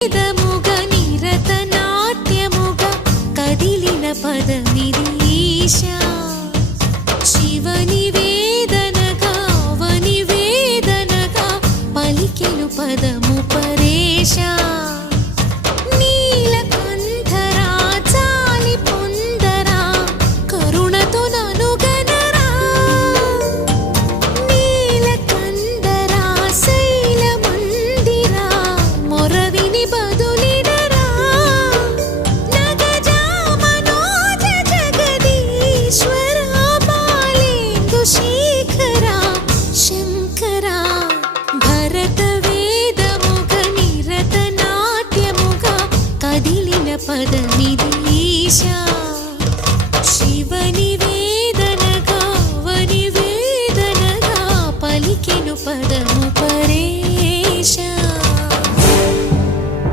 వేదముగ నిరత నాట్యముగ కదిలిన పదమిది ఈశా శివని వేదనగా అవని వేదనగా పలికెను పదము పరేశా నీలకంఠరా చాలి పొందరా కరుణతో ననుగనరా నీలకంఠరా శైలమందిరా మొరవిని బదులిడరా నగజా మనోజ జగదీశ్వరా బాలేందు శేఖరా శంకరా భరత వేదముగ నిరత నాట్యముగ కదిలిన పదమిది ఈశా